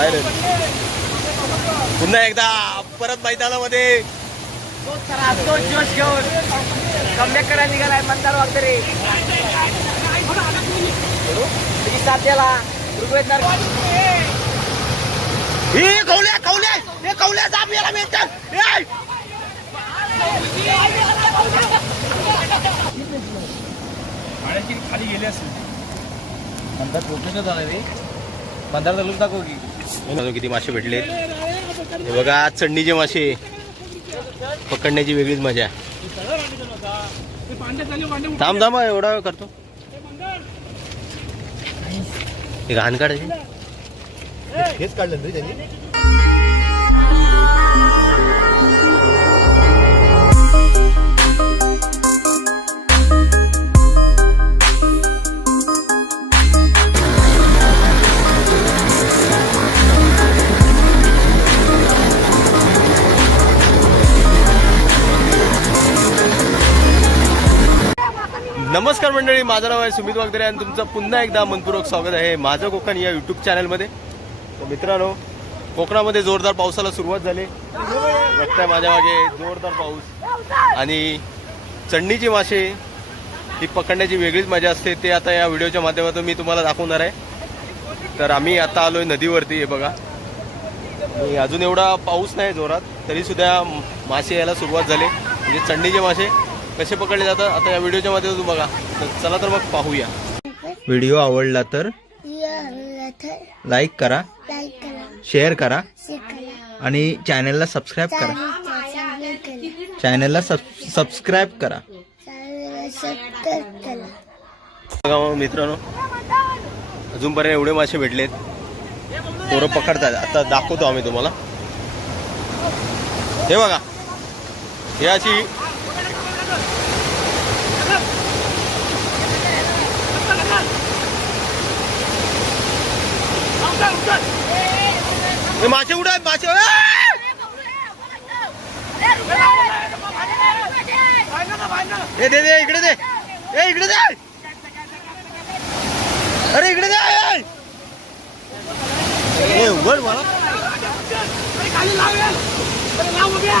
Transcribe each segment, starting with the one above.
बाहेर. पुन्हा एकदा परत मैदानामध्ये. दोन दिवस घेऊन करायला निघालाय मंदार तुझी साथ्याला ऋग्वेदनार ही हे याला मिळतात! खाली गेले असेल. मंदार पोहोचून झालं रे मंदार चालून दाखव की. किती मासे भेटले. हे बघा आज चढणीचे मासे. पकडण्याची वेगळीच मजा. थांब थांब एवढा वेळ करतो. हे घाण काढायचे. हेच काढलं त्यांनी. नमस्कार मंडळी माझं नाव आहे सुमित वागदरे आणि तुमचं पुन्हा एकदा मनपूर्वक स्वागत आहे माझं कोकण या युट्यूब चॅनलमध्ये मित्रांनो कोकणामध्ये जोरदार पावसाला सुरुवात झाली. बघताय माझ्या मागे जोरदार पाऊस आणि चढणीची मासे ही पकडण्याची वेगळीच मजा असते ते आता या व्हिडिओच्या माध्यमातून मी तुम्हाला दाखवणार आहे. तर आम्ही आता आलोय नदीवरती हे बघा. आणि अजून एवढा पाऊस नाही जोरात तरी सुद्धा मासे यायला सुरुवात झाली. म्हणजे चढणीचे मासे कसे पकडले जातात? आता या व्हिडिओच्या माध्यमातून बघा. तर चला तर मग पाहूया. व्हिडिओ आवडला तर लाईक करा शेअर करा आणि चॅनलला सबस्क्राईब करा. चांगलं चॅनलला सबस्क्राईब करा. बघा मग मित्रांनो अजूनपर्यंत एवढे मासे भेटलेत. पोरं पकडतात. आता दाखवतो आम्ही तुम्हाला. हे बघा. हे अशी मासे उडा मासे ए! दे दे इकडे दे. ए इकडे दे. अरे इकडे दे ए उघड मला. खाली लाव लाव उभ्या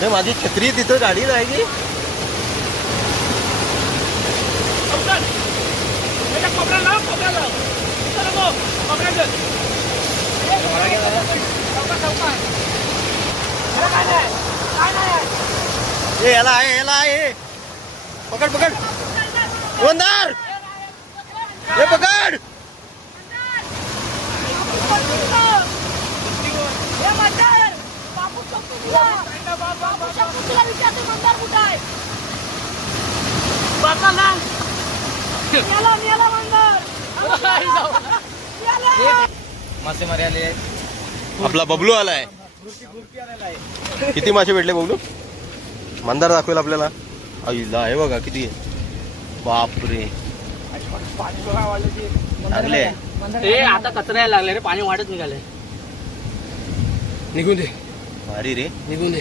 अरे माझी छत्री तिथं गाडी नाही की ए याला आहे याला आहे. पकड पकड. वंदार! हे पकड! मासेमारी आले आपला बबलू आलाय. किती मासे भेटले बबलू? मंदार दाखवेल आपल्याला. आईला हे बघा किती आहे. बापरे. आहे. ए आता कचरा यायला लागले रे पाणी वाढत निघाले निघून दे. भारी रे निघून दे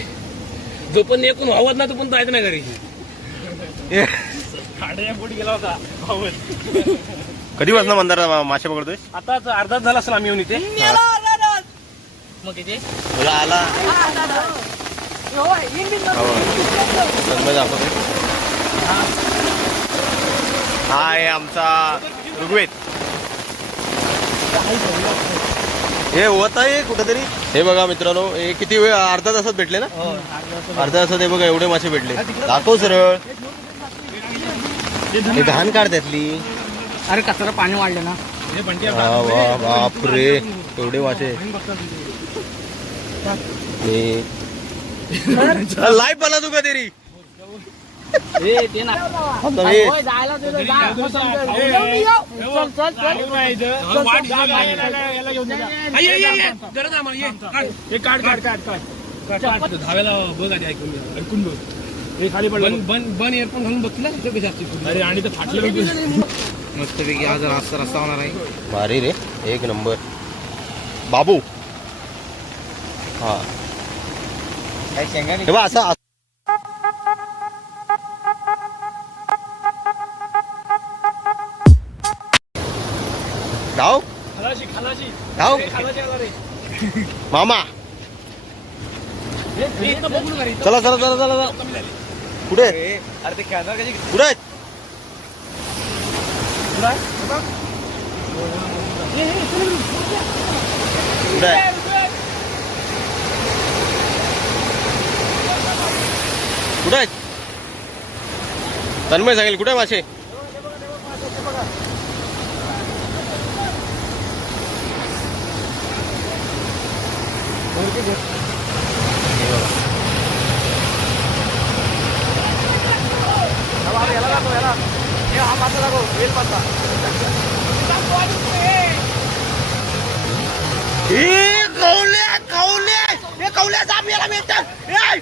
जो पण एकूण वावत ना तो पण जायचं नाही घरी गेला होता कधी वाजता मंदार मासे पकडतोय आता अर्धाच झाला असेल आम्ही येऊन इथे मग तुला आला हो, हो. हा आहे आमचा ऋग्वेद हे होत आहे कुठेतरी? हे बघा मित्रांनो हे किती वेळ अर्धा तासात भेटले ना? हो अर्धा तासात हे बघा एवढे मासे भेटले. दाखव सरळ. हे घाण काढ त्यातली. अरे कचरा पाणी वाढलं ना. बापरे. एवढे मासे. लाईव्ह पाला तू का धाव्याला बघ आधी ऐकून बघ. हे खाली पडलं बन बन इयरफोन घालून बघ ना कशी असते अरे आणि ते फाटलं मस्तपैकी आज रस्ता रस्ता होणार आहे. भारी रे. एक नंबर. बाबू. हा. असं खालाशी धाव खालाशी आला रे मामा हे इथं बघू नका रे, इथं. चला चला चला चला चला. कुठे आहेत? अरे ते कॅमेरा कशी कुठे आहेत? कुठे आहे? कुठे आहेत तन्मय सांगेल कुठे आहे मासे हे कौल्या कौल्या हे कौल्या जाप याला मिळतात ए!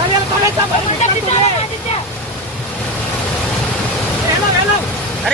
अरे मेला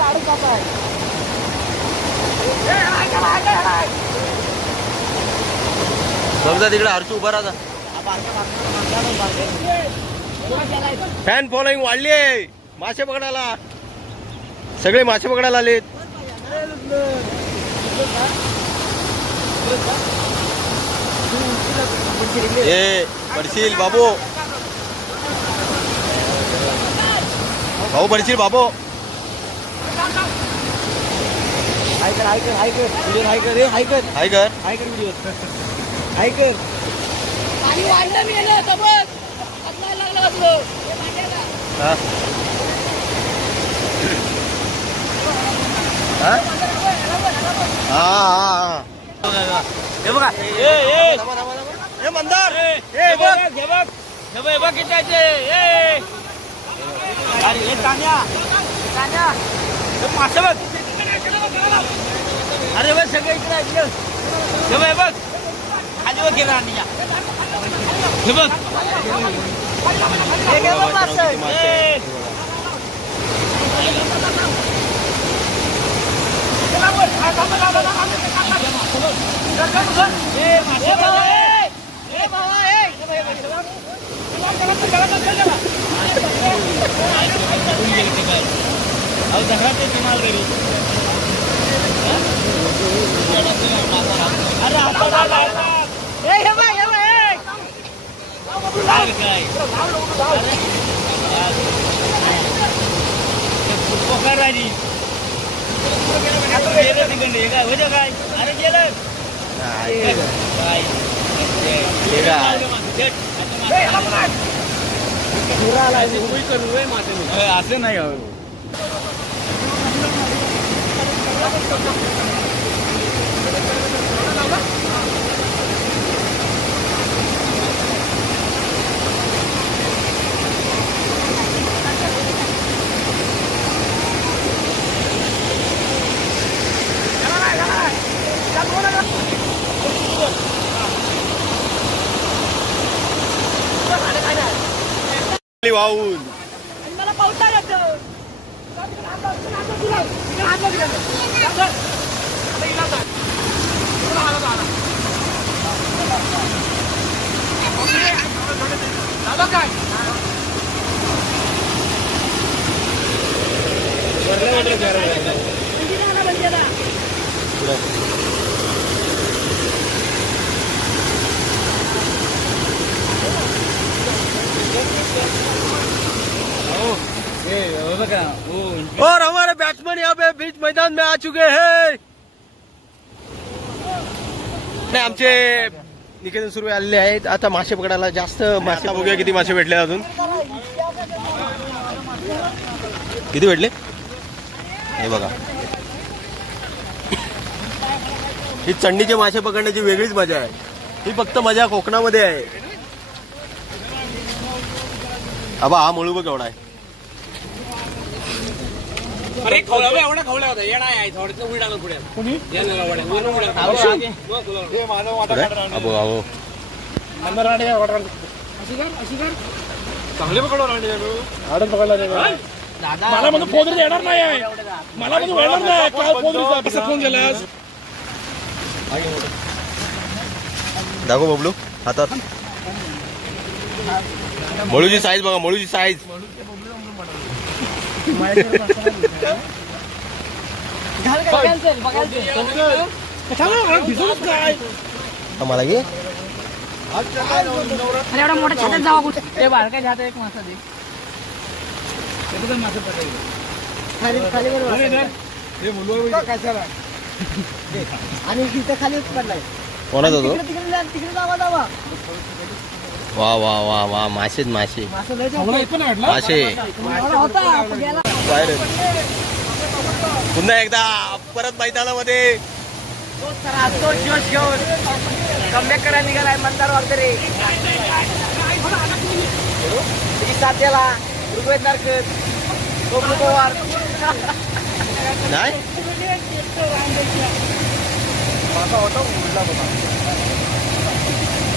अजून आहेत काय समजा तिकडे हरचू उभा राहा फॅन फॉलोईंग वाढली आहे मासे पकडायला सगळे मासे पकडायला आलेत ए पडशील बाबू भाऊ पडशील बाबू हाय कर हाय कर हाय कर व्हिडिओ हाय कर रे हाय कर हाय कर हाय कर व्हिडिओ हाय कर पाणी वाढलं मी येणं होतं बघ लागलं तुझं? हे. हा. हा? हा, हा, हा. हे बघा. ए, मंदार ए, बघ. हे बघ हे बघ हे बघ किती आहे ते. ए अरे हे तान्या तान्या हे मासे बघ अरे बघ सगळे इकडे आहेत, इकडे. हे बघ हे बघ खाली बघ गेला राणीच्या हे बघ हे घे बघ मासे. ए. ए, असे नाही Come on, come on. लाव. झालं काय बंदी ना, बंदी ना. और हमारे बैट्समैन यहाँ पे बीच मैदान में आ चुके हैं। नाही आमचे निकेतन सुरू आलेले आहेत. आता मासे पकडायला जास्त मासे बघूया किती मासे भेटले अजून. किती भेटले? हे बघा. ही चंडीचे मासे पकडण्याची वेगळीच मजा आहे. ही फक्त मजा कोकणामध्ये आहे. आबा हा मळू बघ एवढा आहे. अरे खवला बा, एवढा खवला होता येणा आहे थोडं उडी टाकलं पुढे? अबो अबो. चांगले पकडा. मला म्हणून येणार नाही आहे मला म्हणून येणार नाही काय पोदरीचा कसा फोन केलास. दाखव बबलू हातात. मळूची साईज बघा मळूची साईज मला घे. अरे एवढा मोठा जावा कुठे? ते बारका छात्यात एक मासा दे. खाली खाली आणि तिथं खाली पडलाय कोणाचा तो? तिकडे जावा जावा. वा वा वा वा. मासेच मासे. मासा पुन्हा एकदा परत मैदानामध्ये. निघालाय मंदार वगैरे. साथ्याला ऋग्वेद नारकर गोकुळ पवार. नाही?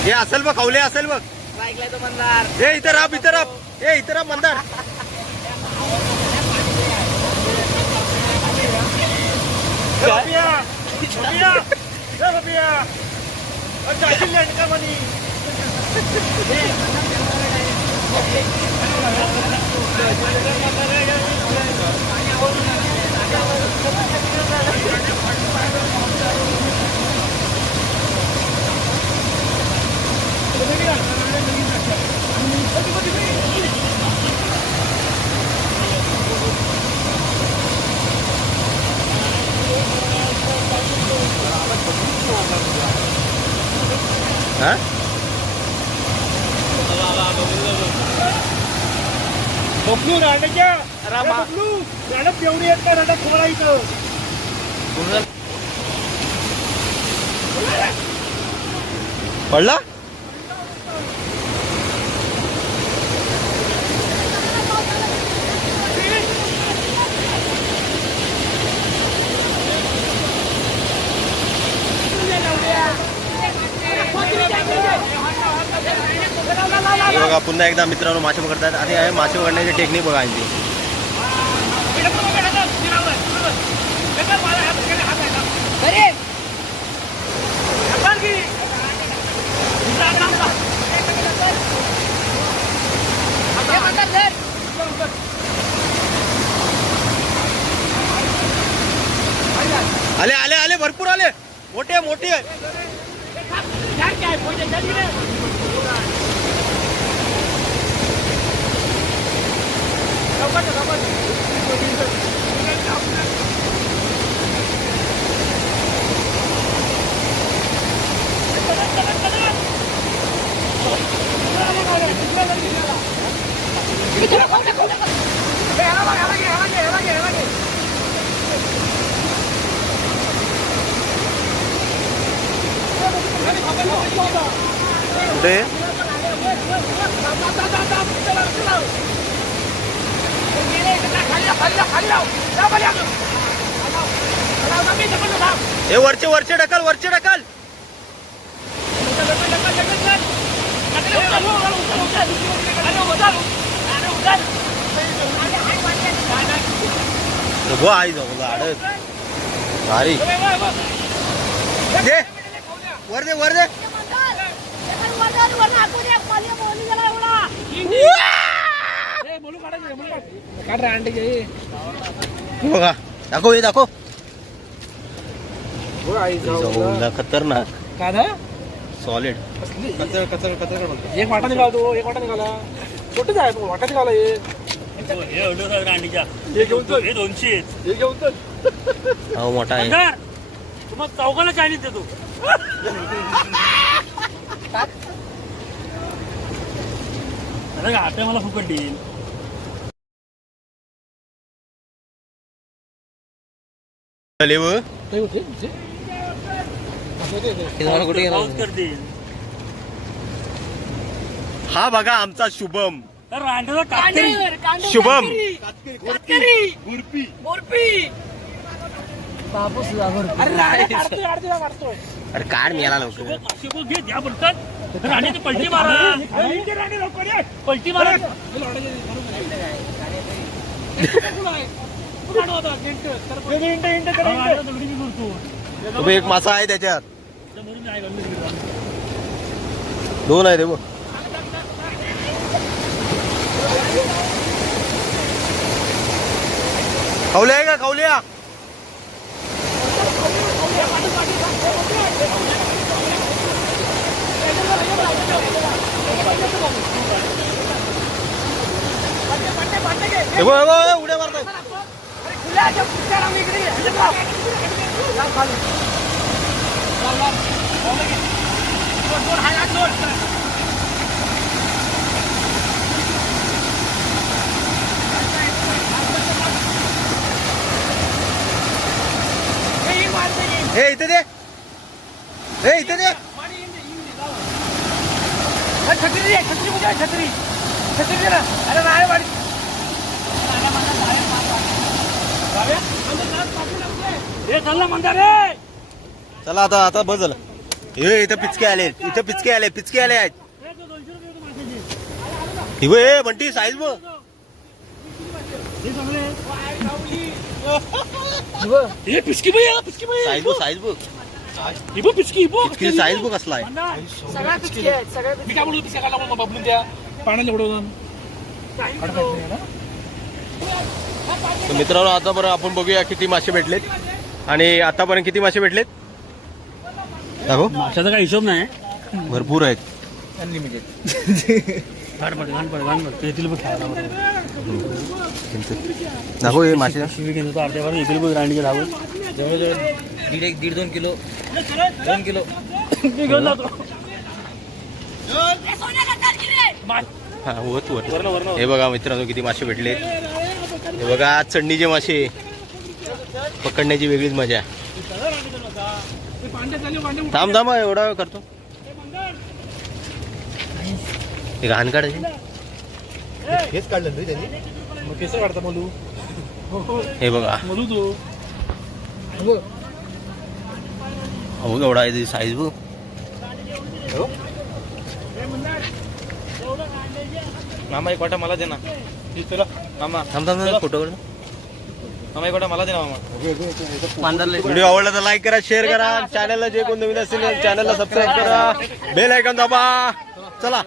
हे असेल बघ खवले असेल बघ. ऐकलाय तो मंदार. हे इथं राब इथं राब हे इथं राब मंदार. बबलू रांडच्या बबलू रांडप एवढी येत का रांडप थोडा इथं? पडला? बघा पुन्हा एकदा मित्रांनो मासे पकडतात आणि हे मासे पकडण्याची टेक्निक बघा यांची आले आले आले भरपूर आले मोठे मोठे हे वरचे वरचे ढकल वरचे ढकल. आई जाऊ गाडत भारी. दे. वर दे वर दे. बघा दाखव हे दाखव. जाऊला खतरनाक. का ना सॉलिड एक वाटा निघाला एक वाटा निघाला. छोटेच आहे तो वाटा निघाला हे. हे एवढं सगळं अंडीच्या हे घेऊन चल. हे दोनशे. हे घेऊन चल. हो मोठा आहे. तुम्हाला चौघाला चायनीज देतो. अरे आता मला फुकट देईल. झाले व हे हे. हे हा बघा आमचा शुभम शुभम अरे काढ मी याला लवकर पलटी मारा हे. पलटी मारा तुम्ही एक मासा आहे त्याच्यात. दोन आहे ते बघ. खवले आहे का? खवल्या उड्या मारताय हे इथे दे. हे इथे दे. छत्री छत्री कुठे छत्री. छत्री अरे नाही वाडी. हे चालला म्हणता रे चला आता आता बस झालं हे इथं पिचके आले इथं पिचके आले पिचके आले आहेत. हे माशाचे. ही बंटी साईज बघ. हे हे पिचकी. साईज बघ. साईज बघ. ही पिचकी, ही साईज बघ कसला आहे. म्हणता, मी काय बोलतो पिचका लावून बबलून द्या. पाण्याला उडवून तर मित्रांनो आता बरं आपण बघूया किती मासे भेटलेत. आणि आतापर्यंत किती मासे भेटलेत? दाखव. माशाचा काही हिशोब नाही. भरपूर आहेत. दाखव हे मासे. दीड एक दीड दोन किलो. दोन किलो. हा हे बघा मित्रांनो किती मासे भेटले हे बघा चढणीचे मासे पकडण्याची वेगळीच मजा. आहे. थांब थांब एवढा वेळ करतो. हे घाण काढायची हेच काढलं ना त्यांनी? केस काढता मलू? हे बघा. मलू तू. हो एवढा आहे साईज बघ. मामा एक वाटा मला दे ना. चला मामा. थांब थांब थांब फोटो मामा एक वाटा मला दे ना मामा. व्हिडिओ आवडला तर लाईक करा शेअर करा. चॅनलला जे कोण नवीन असतील चॅनलला सबस्क्राईब करा. बेल आयकॉन दाबा. चला.